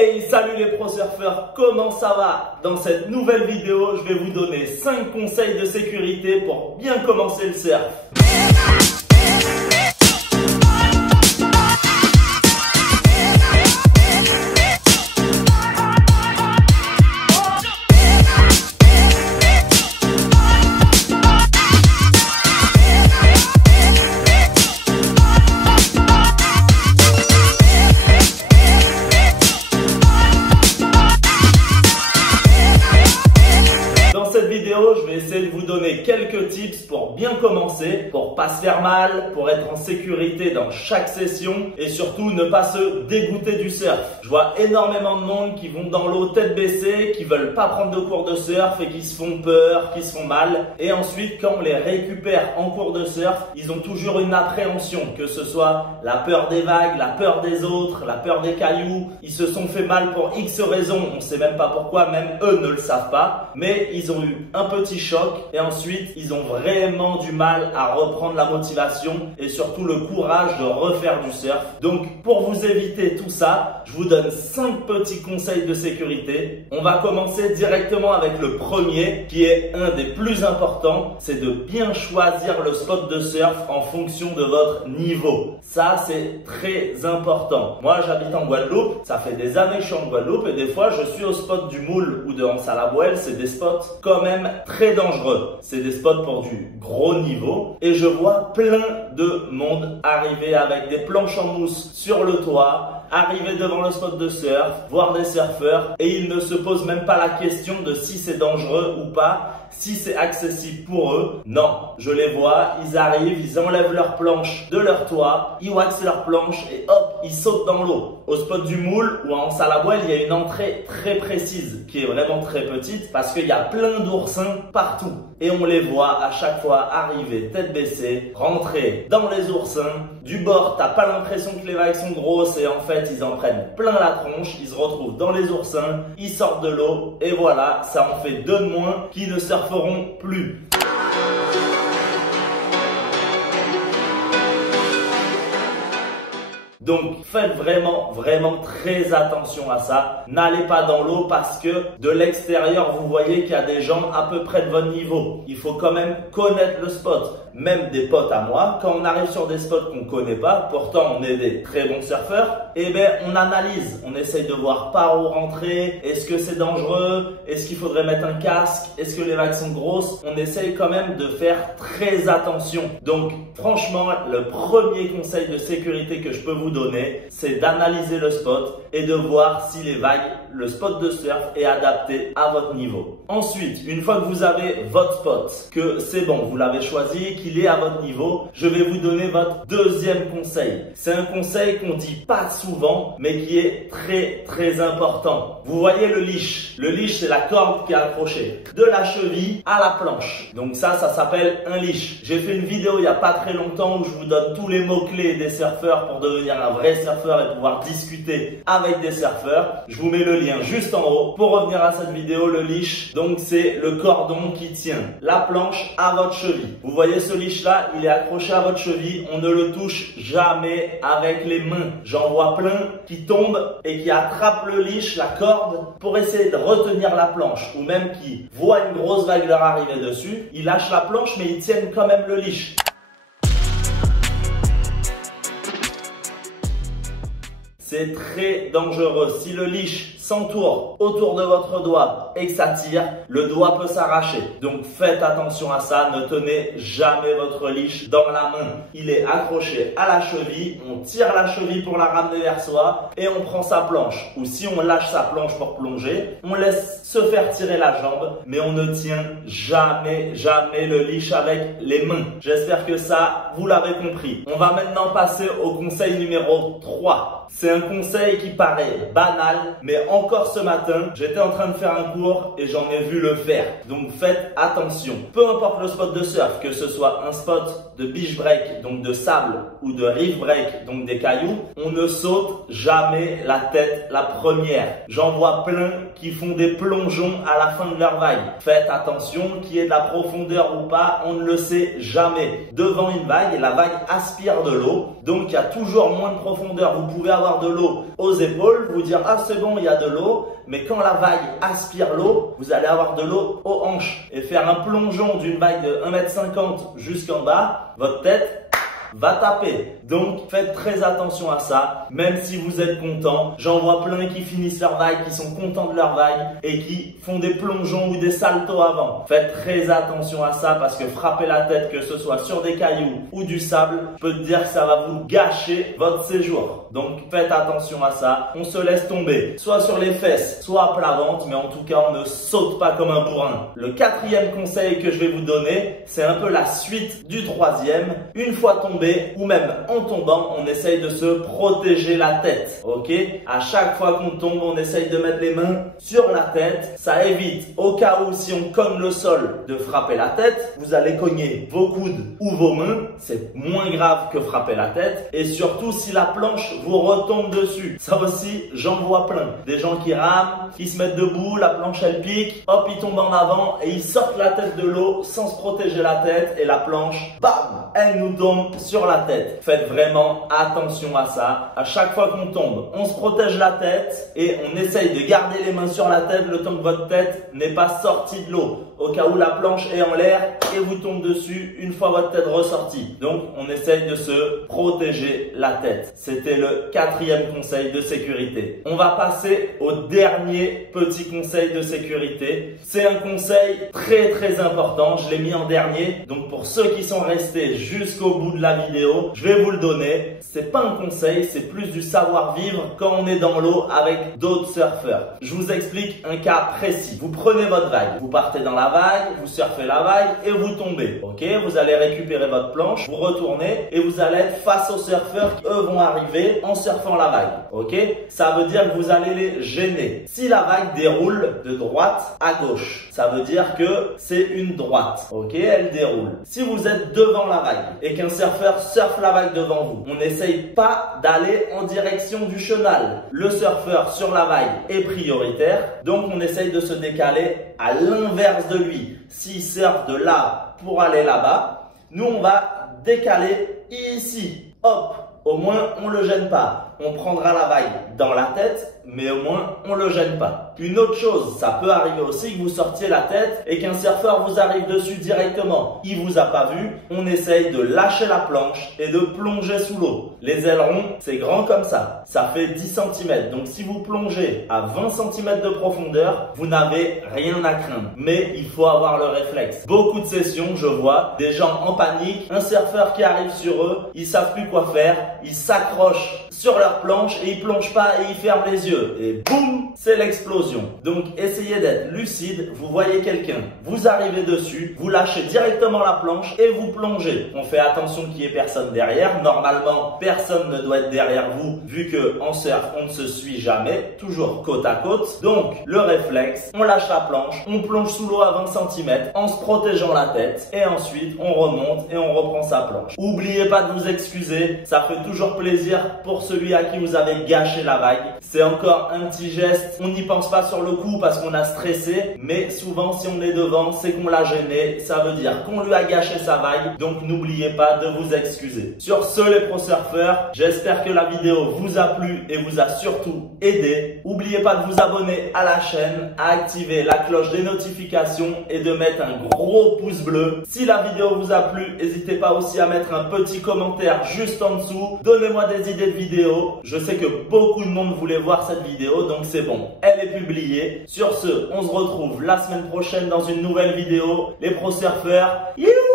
Hey, salut les pro surfeurs, comment ça va? Dans cette nouvelle vidéo, je vais vous donner 5 conseils de sécurité pour bien commencer le surf. Je vais essayer de vous donner quelques tips pour bien commencer, pour pas se faire mal, pour être en sécurité dans chaque session et surtout ne pas se dégoûter du surf. Je vois énormément de monde qui vont dans l'eau tête baissée, qui veulent pas prendre de cours de surf et qui se font peur, qui se font mal. Et ensuite, quand on les récupère en cours de surf, ils ont toujours une appréhension, que ce soit la peur des vagues, la peur des autres, la peur des cailloux. Ils se sont fait mal pour X raisons, on sait même pas pourquoi, même eux ne le savent pas, mais ils ont eu un petit choc et ensuite ils ont vraiment du mal à reprendre la motivation et surtout le courage de refaire du surf. Donc pour vous éviter tout ça, je vous donne 5 petits conseils de sécurité. On va commencer directement avec le premier qui est un des plus importants, c'est de bien choisir le spot de surf en fonction de votre niveau. Ça c'est très important. Moi j'habite en Guadeloupe, ça fait des années que je suis en Guadeloupe et des fois je suis au spot du Moule ou de Anse-à-la-Bouelle, c'est des spots quand même très dangereux. C'est des spots pour du gros niveau et je vois plein de monde arriver avec des planches en mousse sur le toit, arriver devant le spot de surf, voir des surfeurs et ils ne se posent même pas la question de si c'est dangereux ou pas, si c'est accessible pour eux. Non, je les vois, ils arrivent, ils enlèvent leurs planches de leur toit, ils waxent leurs planches et hop, ils sautent dans l'eau. Au spot du Moule ou à Anse-à-la-Bouelle, il y a une entrée très précise qui est vraiment très petite parce qu'il y a plein d'oursins partout. Et on les voit à chaque fois arriver tête baissée, rentrer dans les oursins. Du bord, t'as pas l'impression que les vagues sont grosses et en fait, ils en prennent plein la tronche. Ils se retrouvent dans les oursins, ils sortent de l'eau et voilà, ça en fait 2 de moins qui ne surferont plus. Donc faites vraiment très attention à ça. N'allez pas dans l'eau parce que de l'extérieur vous voyez qu'il y a des gens à peu près de votre niveau. Il faut quand même connaître le spot. Même des potes à moi, quand on arrive sur des spots qu'on connaît pas, pourtant on est des très bons surfeurs, eh ben on analyse, on essaye de voir par où rentrer, est-ce que c'est dangereux, est-ce qu'il faudrait mettre un casque, est-ce que les vagues sont grosses, on essaye quand même de faire très attention. Donc franchement, le premier conseil de sécurité que je peux vous donner, c'est d'analyser le spot et de voir si les vagues, le spot de surf est adapté à votre niveau. Ensuite, une fois que vous avez votre spot, que c'est bon, vous l'avez choisi, qu'il est à votre niveau, je vais vous donner votre deuxième conseil. C'est un conseil qu'on dit pas souvent, mais qui est très important. Vous voyez le leash. Le leash, c'est la corde qui est accrochée de la cheville à la planche. Donc ça s'appelle un leash. J'ai fait une vidéo il y a pas très longtemps où je vous donne tous les mots-clés des surfeurs pour devenir un vrai surfeur et pouvoir discuter avec des surfeurs. Je vous mets le lien juste en haut. Pour revenir à cette vidéo, le leash, donc c'est le cordon qui tient la planche à votre cheville. Vous voyez ce leash là, il est accroché à votre cheville, on ne le touche jamais avec les mains. J'en vois plein qui tombent et qui attrapent le leash, la corde, pour essayer de retenir la planche, ou même qui voient une grosse vague leur arriver dessus, ils lâchent la planche mais ils tiennent quand même le leash. C'est très dangereux. Si le leash s'entoure autour de votre doigt et que ça tire, le doigt peut s'arracher. Donc faites attention à ça, ne tenez jamais votre leash dans la main. Il est accroché à la cheville, on tire la cheville pour la ramener vers soi et on prend sa planche. Ou si on lâche sa planche pour plonger, on laisse se faire tirer la jambe, mais on ne tient jamais le leash avec les mains. J'espère que ça, vous l'avez compris. On va maintenant passer au conseil numéro 3. C'est un conseil qui paraît banal, mais encore ce matin, j'étais en train de faire un cours et j'en ai vu le faire. Donc faites attention. Peu importe le spot de surf, que ce soit un spot de beach break, donc de sable, ou de reef break, donc des cailloux, on ne saute jamais la tête la première. J'en vois plein qui font des plongeons à la fin de leur vague. Faites attention, qu'il y ait de la profondeur ou pas, on ne le sait jamais. Devant une vague, la vague aspire de l'eau, donc il y a toujours moins de profondeur. Vous pouvez avoir de de l'eau aux épaules, vous dire ah c'est bon, il y a de l'eau, mais quand la vague aspire l'eau, vous allez avoir de l'eau aux hanches et faire un plongeon d'une vague de 1,50 m jusqu'en bas, votre tête va taper. Donc faites très attention à ça, même si vous êtes content. J'en vois plein qui finissent leur vague, qui sont contents de leur vague et qui font des plongeons ou des saltos avant. Faites très attention à ça parce que frapper la tête, que ce soit sur des cailloux ou du sable, je peux te dire que ça va vous gâcher votre séjour. Donc faites attention à ça. On se laisse tomber, soit sur les fesses, soit à plat ventre, mais en tout cas on ne saute pas comme un bourrin. Le quatrième conseil que je vais vous donner, c'est un peu la suite du troisième. Une fois tombé ou même en tombant, on essaye de se protéger la tête. Ok? À chaque fois qu'on tombe, on essaye de mettre les mains sur la tête. Ça évite, au cas où si on cogne le sol, de frapper la tête. Vous allez cogner vos coudes ou vos mains. C'est moins grave que frapper la tête. Et surtout si la planche vous retombe dessus. Ça aussi, j'en vois plein. Des gens qui rament, qui se mettent debout, la planche elle pique, hop, ils tombent en avant et ils sortent la tête de l'eau sans se protéger la tête et la planche, bam, elle nous tombe sur la tête. Faites vraiment attention à ça. À chaque fois qu'on tombe, on se protège la tête et on essaye de garder les mains sur la tête le temps que votre tête n'est pas sortie de l'eau. Au cas où la planche est en l'air et vous tombe dessus une fois votre tête ressortie. Donc, on essaye de se protéger la tête. C'était le quatrième conseil de sécurité. On va passer au dernier petit conseil de sécurité. C'est un conseil très très important. Je l'ai mis en dernier. Donc, pour ceux qui sont restés jusqu'au bout de la vidéo, je vais vous le donner. C'est pas un conseil, c'est plus du savoir-vivre quand on est dans l'eau avec d'autres surfeurs. Je vous explique un cas précis. Vous prenez votre vague, vous partez dans la vague, vous surfez la vague et vous tombez. Ok, vous allez récupérer votre planche, vous retournez et vous allez être face aux surfeurs qui eux vont arriver en surfant la vague. Ok, ça veut dire que vous allez les gêner. Si la vague déroule de droite à gauche, ça veut dire que c'est une droite. Ok, elle déroule. Si vous êtes devant la vague et qu'un surfeur surfe la vague devant vous, on n'essaye pas d'aller en direction du chenal. Le surfeur sur la vague est prioritaire, donc on essaye de se décaler à l'inverse de lui. S'il surfe de là pour aller là-bas, nous on va décaler ici. Hop, au moins on le gêne pas. On prendra la vague dans la tête, mais au moins on le gêne pas. Une autre chose, ça peut arriver aussi que vous sortiez la tête et qu'un surfeur vous arrive dessus directement. Il vous a pas vu, on essaye de lâcher la planche et de plonger sous l'eau. Les ailerons, c'est grand comme ça. Ça fait 10 cm. Donc si vous plongez à 20 cm de profondeur, vous n'avez rien à craindre. Mais il faut avoir le réflexe. Beaucoup de sessions, je vois des gens en panique, un surfeur qui arrive sur eux, ils savent plus quoi faire, ils s'accrochent sur leur planche et ils plongent pas et ils ferment les yeux. Et boum, c'est l'explosion. Donc essayez d'être lucide, vous voyez quelqu'un, vous arrivez dessus, vous lâchez directement la planche et vous plongez. On fait attention qu'il n'y ait personne derrière. Normalement, personne ne doit être derrière vous vu que en surf, on ne se suit jamais, toujours côte à côte. Donc le réflexe, on lâche la planche, on plonge sous l'eau à 20 cm en se protégeant la tête et ensuite on remonte et on reprend sa planche. N'oubliez pas de vous excuser, ça fait toujours plaisir pour celui à qui vous avez gâché la vague. C'est encore un petit geste, on n'y pense pas sur le coup parce qu'on a stressé, mais souvent si on est devant, c'est qu'on l'a gêné, ça veut dire qu'on lui a gâché sa vague, donc n'oubliez pas de vous excuser. Sur ce les pro surfeurs, j'espère que la vidéo vous a plu et vous a surtout aidé. N'oubliez pas de vous abonner à la chaîne, à activer la cloche des notifications et de mettre un gros pouce bleu. Si la vidéo vous a plu, n'hésitez pas aussi à mettre un petit commentaire juste en dessous. Donnez-moi des idées de vidéos. Je sais que beaucoup de monde voulait voir cette vidéo, donc c'est bon, elle est publiée. Sur ce, on se retrouve la semaine prochaine dans une nouvelle vidéo. Les pro surfeurs, youhou!